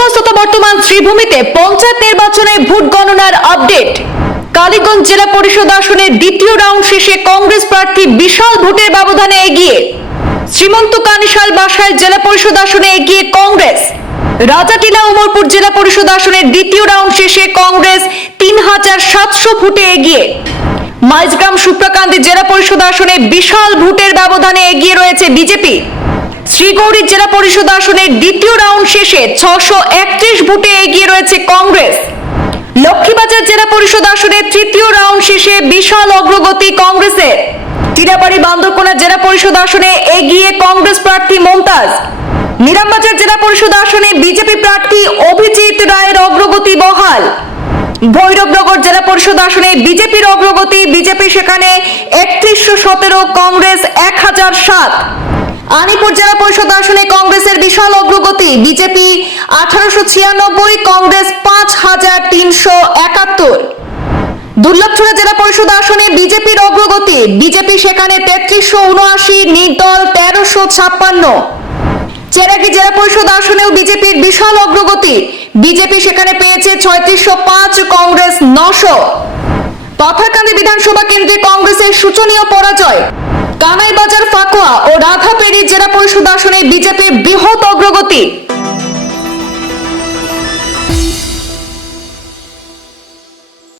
করিমগঞ্জ বর্তমান শ্রীভূমিতে পঞ্চায়েত নির্বাচনে ভোট গণনার আপডেট কালীগঞ্জ জেলা পরিষদ আসনের দ্বিতীয় রাউন্ড শেষে কংগ্রেস প্রার্থী বিশাল ভোটের ব্যবধানে এগিয়ে শ্রীমন্ত কানিশাল বাসায় জেলা পরিষদ আসনে এগিয়ে কংগ্রেস রাজাটিলা উমরপুর জেলা পরিষদ আসনের দ্বিতীয় রাউন্ড শেষে কংগ্রেস তিন হাজার সাতশো ফুটে এগিয়ে মাইজগ্রাম সুপ্রাকান্তি জেলা পরিষদ আসনে বিশাল ভোটের ব্যবধানে এগিয়ে রয়েছে বিজেপি শ্রীগৌরী জেলা পরিষদ আসনের দ্বিতীয় রাউন্ড শেষে ছশো একত্রিশ ভোটে এগিয়ে রয়েছে কংগ্রেস লক্ষ্মীবাজার জেলা পরিষদ আসনে তৃতীয় রাউন্ড শেষে বিশাল অগ্রগতি কংগ্রেসের টিরাবাড়ি বান্দরকোনা জেলা পরিষদ আসনে এগিয়ে কংগ্রেস প্রার্থী মমতাজ নিরামবাজার জেলা পরিষদ আসনে বিজেপি প্রার্থী অভিজিৎ রায়ের অগ্রগতি বহাল ভৈরবনগর জেলা পরিষদ আসনে বিজেপির অগ্রগতি বিজেপি সেখানে একত্রিশশো সতেরো কংগ্রেস এক হাজার সাত আনিপুর জেলা পরিষদ আসনে কংগ্রেসের বিশাল অগ্রগতি বিজেপি আঠারোশো ছিয়ানব্বই কংগ্রেস পাঁচ হাজার তিনশো একাত্তর দুর্লভছড়া জেলা পরিষদ আসনে বিজেপির অগ্রগতি বিজেপি সেখানে তেত্রিশশো উনআশি নির্দল তেরোশো ছাপ্পান্ন চেরাগি জেলা পরিষদ আসনেও বিজেপির বিশাল অগ্রগতি বিজেপি সেখানে পেয়েছে ছয়ত্রিশশো পাঁচ কংগ্রেস নশো পাথারকান্দি বিধানসভা কেন্দ্রে কংগ্রেসের সূচনীয় পরাজয় কানাইবাজার ফাকুয়া ও রাধা সুদর্শনে বিজেপির বৃহৎ অগ্রগতি